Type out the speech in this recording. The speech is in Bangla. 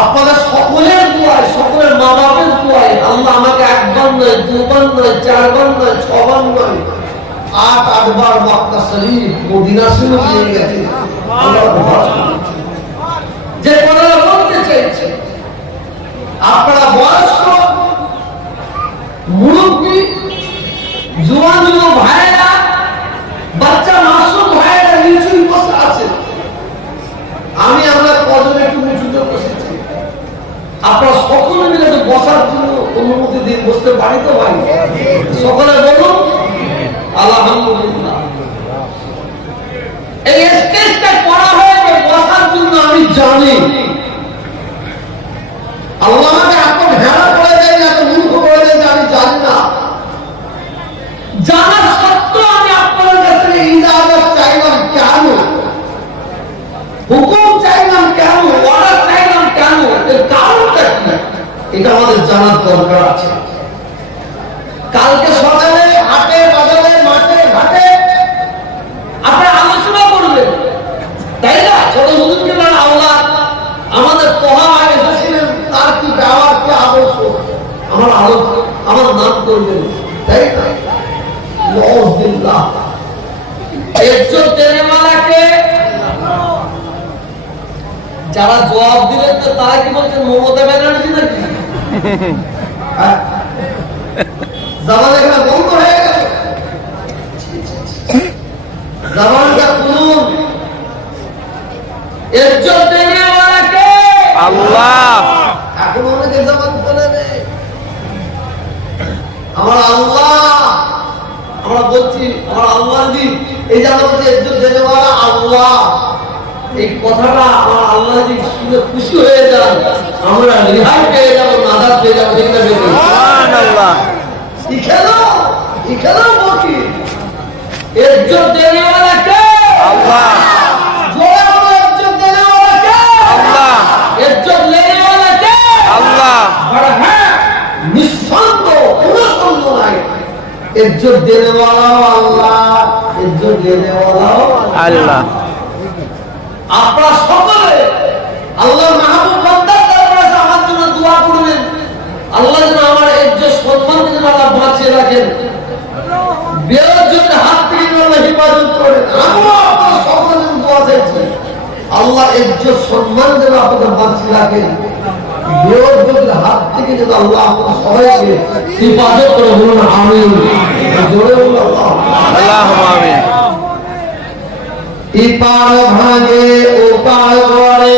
আপনাদের সকলের দোয়ায়, সকলের মা বাপের দোয়ায় আল্লাহ আমাকে একবার নয়, দুবার নয়, চারবার নয়, ছবার নয়, আট আটবার মক্কা শরীফ, মদিনা নিয়ে গেছে। যে কথাটা বলতে চাইছে, আপনারা বয়স্ক আপনারা সকলে মিলে তো বসার জন্য অনুমতি দিন বসতে পারি তো ভাই? সকলে বলুন, আলহামদুলিল্লাহ। এই স্টেজটা করা হয়েছে বসার জন্য আমি জানি। এত ভেড়া করে দেয়, এত মূর্খ করে দেয় যে আমি জানি না। জানা সত্ত্বেও আমি আপনাদের কাছে ইজাজত চাইলাম কেন? হুকুম এটা আমাদের জানার দরকার আছে। কালকে সকালে, হাটে, বাজারে, মাঠে, ঘাটে আপনারা আলোচনা করবেন। তাই না? ছোট আমাদের এসেছিলেন তার কি ব্যবহার কি আদর্শ? আমার আলো আমার নাম করবেন। তাই না? যারা জবাব দিলেন, তো তারা কি বলছেন, মমতা জামান এখানে বন্ধ হয়ে গেল জামানটা খুলুন। ইজ্জত দেনেওয়ালাকে আল্লাহ। এখন অনেকে জামান খোলে নেই আমার আল্লাহ আমরা বলছি আমার আল্লাহ দি এই যে আমরা বলছি ইজ্জত দেনেওয়ালা আল্লাহ। এই কথাটা আমার আল্লাহ শুনে খুশি হয়ে যান আমরা রেহাই পেয়ে যাব নাজাদ পেয়ে যাব ঠিক না আল্লাহ। আল্লাহ। আল্লাহ। আর হ্যাঁ ইজ্জত দেনেওয়ালাও আল্লাহ ইজ্জত দেনেওয়ালাও আল্লাহ। আপনারা সকলে আল্লাহ মাহবুব আমার জন্য দোয়া করবেন। আল্লাহ যেন আমার ইজ্জত সম্মান যেন আল্লাহ বাঁচিয়ে রাখেন। বেরোজনের হাত থেকে আল্লাহ হেফাজত আপনারা ইজ্জত সম্মান যেন আপনাদের বাঁচিয়ে রাখেন। বেরোজনের হাত থেকে যেন আল্লাহ আপনাদের সবাইকে হেফাজত আমিন। জোরে ভাঙে ওপার গড়ে